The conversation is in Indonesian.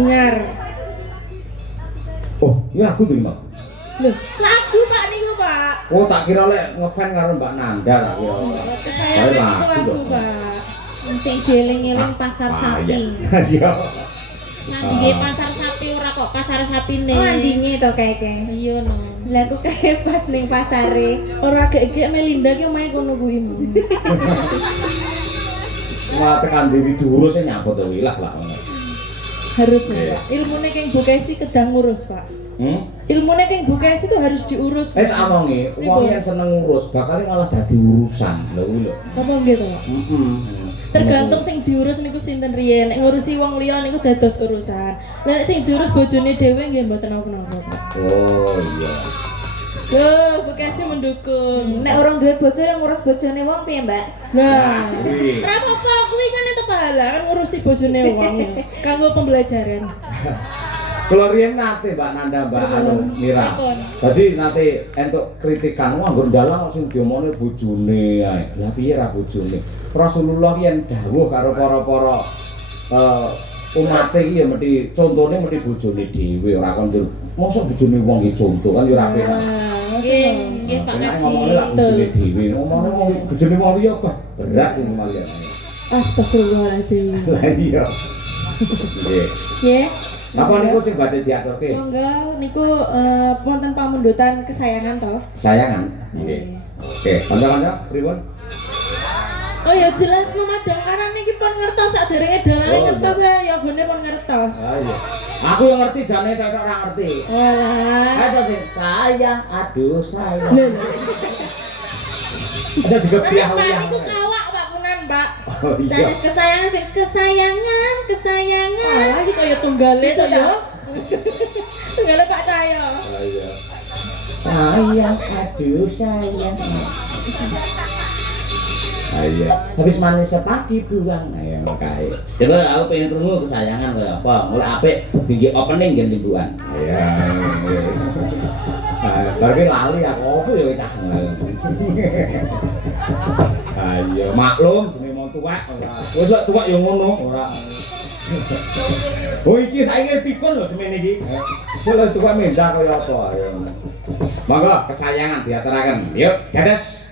Benar. Oh, ini lagu tuh Mbak. Loh, lagu Pak niku, Pak. Oh, tak kira lek ngefans karo Mbak Nanda tak kira. Kesayangan niku lagu, Pak. Sing dieling-eling pasar sapi. Iya. Nang pasar sapi ora kok pasar sapine. Oh, andinge to keke. Iya no. Lah aku kayak pas ning pasare. Ora gek-gek Melinda ki omahe kono kuwi mau. Wah, tekan diri dulu sih nyapot to wilah lah. Harus ya. Ilmune keng Bukesi kedang ngurus, Pak. Ilmune keng Bukesi itu harus diurus. Tak omongi, wong yang seneng ngurus bakal malah dadi urusan. Lho kuwi lho. Apa gitu, Pak? Tergantung sing diurus niku sinten riyen. Nek ngurusi wong liya niku dados urusan. Lah nek sing diurus bojone dhewe nggih mboten napa-napa, Pak. Oh iya. Loh, Bukesi mendukung. Nek orang duwe bojo yang ngurus bojone wong piye, Mbak? Nah, kuwi. ora apa-apa kuwi kan itu pahala kan ngurusi bojone wong. Kanggo pembelajaran. Kalau riyen nate Mbak Nanda Mbak anu Mira. Dadi nate entuk kritikan wong nggon dalang sing diomongne bojone ae. Lah piye ra bojone? Rasulullah yen dawuh karo para-para umat iki ya mesti contone mesti bojone dhewe ora kon mosok bojone wong iki contoh kan ya ora apik. Nggih, nggih Pak Kaji. Ngomongane lak bojone dhewe, ngomongane wong bojone wong liya kok berat iki malah. Astagfirullahaladzim. Lah iya. Nggih. Nggih. Napa niku sing badhe diaturke? Monggo niku wonten pamundutan kesayangan toh. Sayangan. Nggih. Oke, kanca-kanca pripun? Oh ya jelas memadang karena niki pun ngertos saderenge dalane ngertos ya gone pun ngertos. Ah iya. Aku yang ngerti jane tok ora ngerti. Walah. Ada sing sayang, aduh sayang. Ada juga Pak piawuan. niku kawak Pak Punan, Pak. Oh iya. Sanes kesayangan sing kesayangan. Ah, iki kaya tunggale to ya. Tunggale Pak Cahyo. Ah iya. Sayang, aduh sayang. Ayo, habis manis sepagi buang. Ayo kae. Coba aku pengen krungu kesayangan kaya apa? Mulai apik tinggi opening gen mingguan. Ayo. Ah, tapi lali aku opo ya cah. Ayo, maklum dene mau tuwek ora. Wis tuwek ya ngono, ora. Oh iki saiki pikun lho semene iki. Wis tuwek mendah kaya apa ayo. Monggo kesayangan diaturaken. Yuk, dados.